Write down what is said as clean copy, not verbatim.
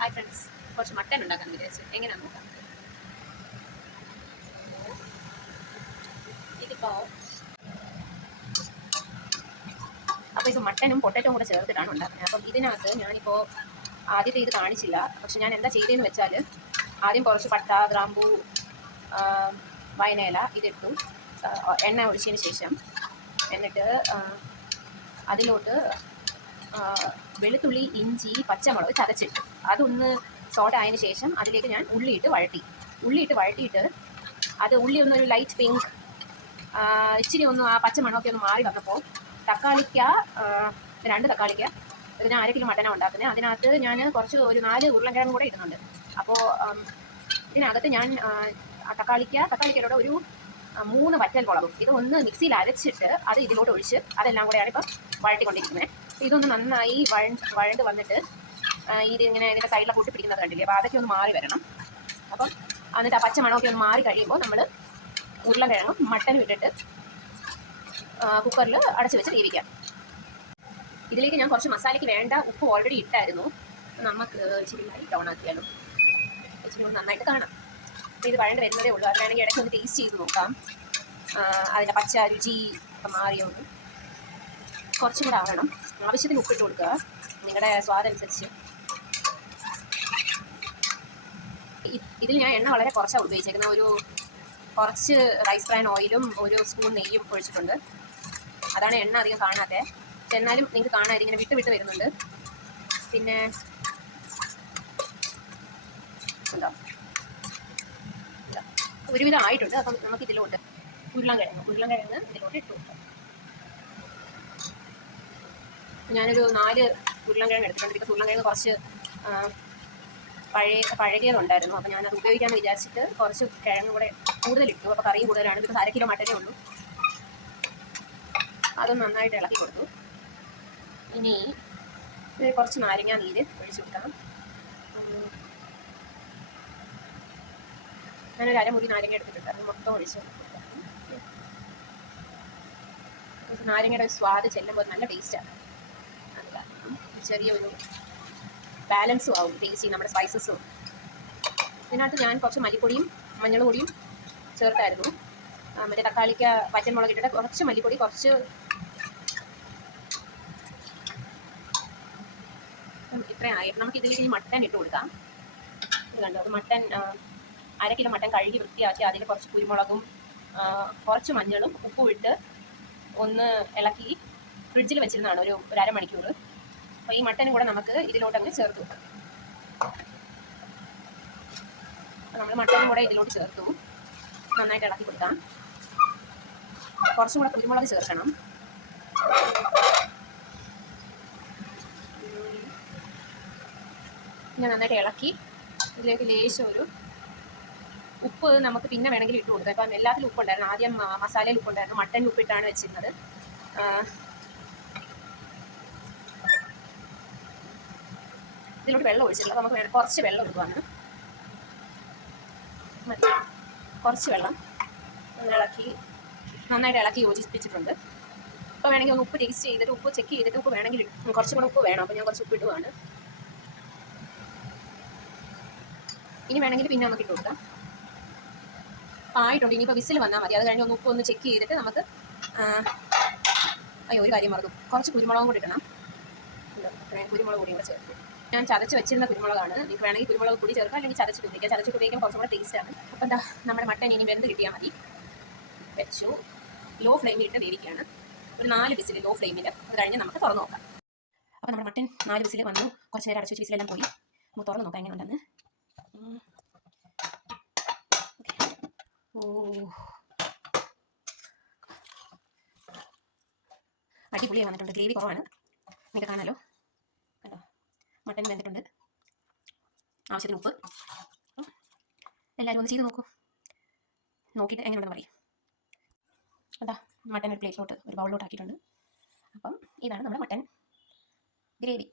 Hi friends, കുറച്ച് mutton ഉണ്ടാക്കാൻ വിചാരിച്ചു. എങ്ങനെയാണെന്ന് നോക്കാം. അപ്പോൾ ഇത് മട്ടനും പൊട്ടറ്റവും കൂടെ ചേർത്തിട്ടാണ് ഉണ്ടാക്കുന്നത്. അപ്പം ഇതിനകത്ത് ഞാനിപ്പോൾ ആദ്യത്തെ ഇത് കാണിച്ചില്ല. പക്ഷെ ഞാൻ എന്താ ചെയ്തതെന്ന് വെച്ചാൽ, ആദ്യം കുറച്ച് പട്ട, ഗ്രാമ്പൂ, വയനയില ഇതിട്ടു എണ്ണ ഒഴിച്ചതിന് ശേഷം എന്നിട്ട് അതിലോട്ട് വെളുത്തുള്ളി, ഇഞ്ചി, പച്ചമുളക് ചതച്ചിട്ടു. അതൊന്ന് സോട്ട് ആയതിനു ശേഷം അതിലേക്ക് ഞാൻ ഉള്ളിയിട്ട് വഴട്ടിയിട്ട് അത് ഉള്ളി ഒന്നൊരു ലൈറ്റ് പിങ്ക് ഇച്ചിരി ഒന്ന് ആ പച്ചമണമൊക്കെ ഒന്ന് മാറി വന്നപ്പോൾ തക്കാളിക്ക 2 തക്കാളിക്ക ഇത് ഞാൻ 1/2 കിലോ മട്ടനാണ് ഉണ്ടാക്കുന്നത്. അതിനകത്ത് ഞാൻ കുറച്ച് ഒരു 4 ഉരുളക്കിഴങ്ങ് കൂടെ ഇടുന്നുണ്ട്. അപ്പോൾ ഇതിനകത്ത് ഞാൻ തക്കാളിക്കയുടെ ഒരു 3 വറ്റൽമുളകും ഇത് ഒന്ന് മിക്സിയിൽ അരച്ചിട്ട് അത് ഇതിലോട്ട് ഒഴിച്ച് അതെല്ലാം കൂടെയാണ് ഇപ്പം വഴട്ടിക്കൊണ്ടിരിക്കുന്നത്. ഇതൊന്ന് നന്നായി വഴണ്ട് വന്നിട്ട് ഇതിങ്ങനെ ഇതിൻ്റെ സൈഡിലെ കൂട്ടി പിടിക്കുന്നത് കണ്ടില്ലേ? അപ്പോൾ അതൊക്കെ ഒന്ന് മാറി വരണം. അപ്പം എന്നിട്ട് ആ പച്ചമണമൊക്കെ ഒന്ന് മാറി കഴിയുമ്പോൾ നമ്മൾ ഉരുളക്കിഴങ്ങും മട്ടനും ഇട്ടിട്ട് കുക്കറിൽ അടച്ച് വെച്ച് വേവിക്കാം. ഇതിലേക്ക് ഞാൻ കുറച്ച് മസാലയ്ക്ക് വേണ്ട ഉപ്പ് ഓൾറെഡി ഇട്ടായിരുന്നു. നമുക്ക് ഇച്ചിരി ലൈറ്റ് ഓൺ ആക്കിയാലും ഇച്ചിരി നന്നായിട്ട് കാണാം. ഇത് വഴണ്ട് വരുന്നതേ ഉള്ളൂ. അത് വേണമെങ്കിൽ ഇടയ്ക്ക് ഒന്ന് ടേസ്റ്റ് ചെയ്ത് നോക്കാം. അതിൻ്റെ പച്ച രുചി മാറിയൊന്ന് കുറച്ചും കൂടെ ആവണം. ആവശ്യത്തിന് ഉപ്പിട്ട് കൊടുക്കുക, നിങ്ങളുടെ സ്വാദനുസരിച്ച്. ഇതിൽ ഞാൻ എണ്ണ വളരെ കുറച്ചാണ് ഉപയോഗിച്ചേക്കുന്നത്. കുറച്ച് റൈസ് ബ്രാൻ ഓയിലും 1 സ്പൂൺ നെയ്യും ഒഴിച്ചിട്ടുണ്ട്. അതാണ് എണ്ണ അധികം കാണാത്തത്. എന്നാലും നിങ്ങൾക്ക് കാണാൻ ഇങ്ങനെ വിട്ട് വരുന്നുണ്ട്. പിന്നെ ഉണ്ടോ, ഒരുവിധം ആയിട്ടുണ്ട്. അപ്പം നമുക്ക് ഇതിലോട്ട് ഉരുളൻകിഴങ്ങ് ഇതിലോട്ട് ഇട്ട് കൊടുക്കാം. ഞാനൊരു 4 ഉരുളൻകിഴങ്ങ് എടുത്തിട്ടുണ്ട്. ബിക്കോസ് ഉരുളൻകിഴങ്ങ് കുറച്ച് പഴകിയതുണ്ടായിരുന്നു. അപ്പോൾ ഞാനത് ഉപയോഗിക്കാമെന്ന് വിചാരിച്ചിട്ട് കുറച്ച് കിഴങ്ങ് കൂടെ കൂടുതലിട്ടു. അപ്പോൾ കറിയും കൂടുതലാണ്. ബിക്കോസ് 1/2 കിലോ മട്ടനേ ഉള്ളൂ. അതൊന്ന് നന്നായിട്ട് ഇളക്കി കൊടുത്തു. ഇനി കുറച്ച് നാരങ്ങ നീര് ഒഴിച്ചു കൊടുക്കണം. ഞാനൊരു അരമുറി നാരങ്ങ എടുത്തിട്ടുണ്ട്. അത് മൊത്തം ഒഴിച്ച് കൊടുക്കാം. നാരങ്ങയുടെ സ്വാദ് ചെല്ലുമ്പോൾ നല്ല ടേസ്റ്റാണ്. ചെറിയൊരു ബാലൻസും ആവും ടേസ്റ്റി നമ്മുടെ സ്പൈസസും. ഇതിനകത്ത് ഞാൻ കുറച്ച് മല്ലിപ്പൊടിയും മഞ്ഞൾ പൊടിയും ചേർത്തായിരുന്നു. മറ്റേ തക്കാളിക്ക പച്ചമുളക് ഇട്ടിട്ട് കുറച്ച് മല്ലിപ്പൊടി, കുറച്ച് ഇത്രയായി. നമുക്ക് ഇതിലേക്ക് മട്ടൻ ഇട്ട് കൊടുക്കാം. ഇത് കണ്ടോ, മട്ടൻ 1/2 കിലോ മട്ടൻ കഴുകി വൃത്തിയാക്കി അതിൽ കുറച്ച് കുരുമുളകും കുറച്ച് മഞ്ഞളും ഉപ്പും ഇട്ട് ഒന്ന് ഇളക്കി ഫ്രിഡ്ജിൽ വെച്ചിരുന്നതാണ് ഒരു അരമണിക്കൂർ. അപ്പോൾ ഈ മട്ടനും കൂടെ നമുക്ക് ഇതിലോട്ടങ്ങ് ചേർത്ത് വെക്കാം. നമ്മൾ മട്ടനും കൂടെ ഇതിലോട്ട് ചേർത്തു. നന്നായിട്ട് ഇളക്കി കൊടുക്കാം. കുറച്ചും കൂടെ കുരുമുളക് ചേർക്കണം. ഞാൻ നന്നായിട്ട് ഇളക്കി ഇതിലേക്ക് ലേശം ഒരു ഉപ്പ് നമുക്ക് പിന്നെ വേണമെങ്കിൽ ഇട്ട് കൊടുക്കാം. ഇപ്പം എല്ലാത്തിലും ഉപ്പുണ്ടായിരുന്നു. ആദ്യം മസാലയിൽ ഉപ്പുണ്ടായിരുന്നു. മട്ടൻ ഉപ്പിട്ടാണ് വെച്ചിരുന്നത്. ഇതിലോട്ട് വെള്ളം ഒഴിച്ചിട്ടില്ല. നമുക്ക് കുറച്ച് വെള്ളം എടുക്കുവാണ്. കുറച്ച് വെള്ളം നന്നായിട്ട് ഇളക്കി യോജിപ്പിച്ചിട്ടുണ്ട്. ഇപ്പോൾ വേണമെങ്കിൽ ഒന്ന് ഉപ്പ് ടേസ്റ്റ് ചെയ്തിട്ട് ഉപ്പ് ചെക്ക് ചെയ്തിട്ട് ഉപ്പ് വേണമെങ്കിൽ കുറച്ചും കൂടെ ഉപ്പ് വേണം. അപ്പോൾ ഞാൻ കുറച്ച് ഉപ്പ് ഇടുവാണ്. ഇനി വേണമെങ്കിൽ പിന്നെ നമുക്ക് ഇട്ട് കൊടുക്കാം. അപ്പോൾ ആയിട്ടുണ്ട്. ഇനിയിപ്പോൾ വിസിൽ വന്നാൽ മതി. അത് കഴിഞ്ഞ് ഒന്ന് ഉപ്പ് ഒന്ന് ചെക്ക് ചെയ്തിട്ട് നമുക്ക് ഒരു കാര്യം മറന്നു, കുറച്ച് കുരുമുളകും കൂടി ഇടണം. കുരുമുളക് കൂടി കൂടെ ചേർക്കും. ഞാൻ ചതച്ച് വെച്ചിരുന്ന കുരുമുളകാണ്. നിങ്ങൾക്ക് വേണമെങ്കിൽ കുരുമുളക് പൊടി ചേർക്കാം, അല്ലെങ്കിൽ ചതച്ചിട്ട് ഉപയോഗിക്കാം. ചതച്ചിട്ട് ഉപയോഗിക്കാൻ കുറച്ചും കൂടെ ടേസ്റ്റാണ്. അപ്പോൾ എന്താ, നമ്മുടെ മട്ടൻ ഇനി വെന്ത് കിട്ടിയാൽ മതി. വെച്ചു ലോ ഫ്ലെയിമിൽ ഇട്ട് വേവിക്കുകയാണ്. ഒരു 4 വിസിൽ ലോ ഫ്ലെയിമിൽ. അത് കഴിഞ്ഞ് നമുക്ക് തുറന്ന് നോക്കാം. അപ്പോൾ നമ്മുടെ മട്ടൻ 4 വിസിൽ വന്നു. കുറച്ച് നേരം അടച്ചു വെച്ച് വിസിലെല്ലാം പോയി. നമുക്ക് തുറന്ന് നോക്കാം എങ്ങനെ ഉണ്ടെന്ന്. അടിപൊളിയായി വന്നിട്ടുണ്ട്. ഗ്രേവി കുറവാണ്, നിങ്ങൾക്ക് കാണാമല്ലോ. കേട്ടോ, മട്ടൻ വെന്തിട്ടുണ്ട്. ആവശ്യത്തിന് ഉപ്പ്. എല്ലാവരും ഒന്ന് ചെയ്ത് നോക്കൂ. നോക്കിയിട്ട് എങ്ങനെയുണ്ടെന്ന് പറയും. അതാ മട്ടൻ ഒരു പ്ലേറ്റിലോട്ട്, ഒരു ബൗളിലോട്ട് ആക്കിയിട്ടുണ്ട്. അപ്പം ഇതാണ് നമ്മുടെ മട്ടൻ ഗ്രേവി.